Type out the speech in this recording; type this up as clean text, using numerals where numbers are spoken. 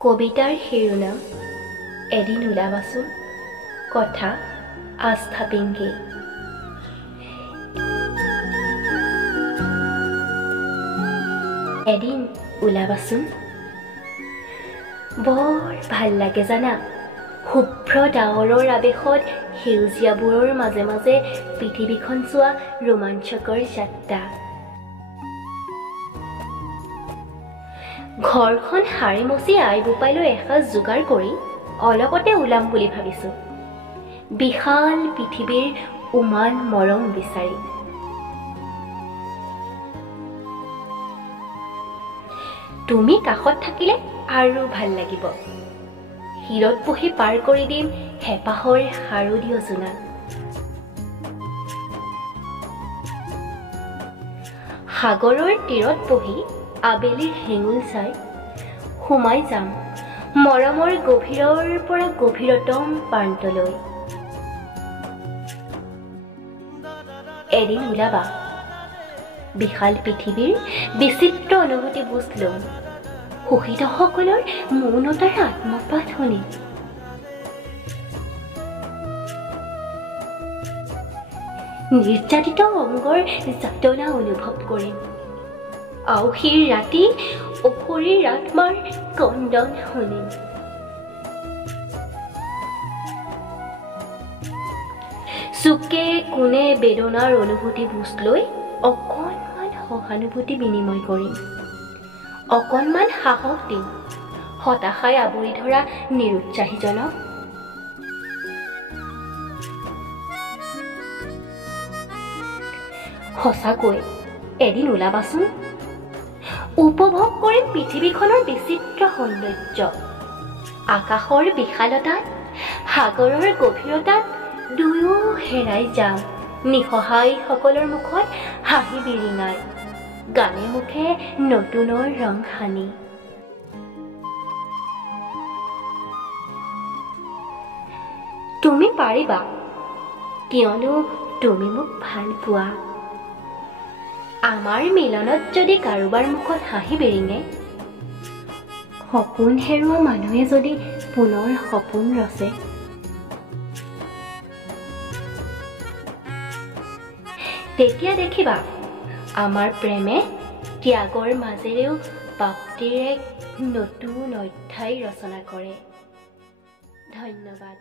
কবিতাৰ শিৰোনাম এদিন ওলাবাচোন কথা আস্থা পিংগি। এদিন ওলাবাচোন বৰ ভাল লাগে জানা। শুভ্ৰ ডাৱৰৰ আৱেশত সেউজীয়াবোৰৰ মাজে মাজে পৃথিৱীখন চোৱা ৰোমাঞ্চকৰ যাত্ৰা। ঘৰখন সাৰি মচি আই বোপাইলৈ এসাঁজ যোগাৰ কৰি অলপতে ওলাম বুলি ভাবিছো, বিশাল পৃথিৱীৰ উমান মৰম বিচাৰি। তুমি কাষত থাকিলে আৰু ভাল লাগিব। হিৰত বহি পাৰ কৰি দিম হেঁপাহৰ শাৰদীয় জোনা। সাগৰৰ তীৰত বহি আবেলিৰ হেঙুল চাই সোমাই যাম মৰমৰ গভীৰৰ পৰা গভীৰতম প্ৰান্তলৈ। এদিন ওলাবা, বিশাল পৃথিৱীৰ বিচিত্ৰ অনুভূতি বুজ লম, শোষিতসকলৰ মৌনতাৰ আত্মপাত শুনি। নিৰ্যাতিত অংগৰ যাতনা অনুভৱ কৰিম, আউসীৰ ৰাতি অসুৰীৰ আত্মাৰ কন্দন শুনিম। চুকে কোণে বেদনাৰ অনুভূতি বুজ লৈ অকণমান সহানুভূতি বিনিময় কৰিম, অকণমান সাহস দিম হতাশাই আৱৰি ধৰা নিৰুৎসাহীজনক। সঁচাকৈ এদিন ওলাবাচোন, উপভোগ কৰিম পৃথিৱীখনৰ বিচিত্ৰ সৌন্দৰ্য। আকাশৰ বিশালতাত সাগৰৰ গভীৰতাত দুয়ো হেৰাই যাম নিঃসহায়সকলৰ মুখত হাঁহি বিৰিঙাই, গানে মুখে নতুনৰ ৰং সানি। তুমি পাৰিবা, কিয়নো তুমি মোক ভাল পোৱা। আমাৰ মিলনত যদি কাৰোবাৰ মুখত হাঁহি বিৰিঙে, সপোন হেৰুৱা মানুহে যদি পুনৰ সপোন ৰচে, তেতিয়া দেখিবা আমাৰ প্ৰেমে ত্যাগৰ মাজেৰেও প্ৰাপ্তিৰ এক নতুন অধ্যায় ৰচনা কৰে। ধন্যবাদ।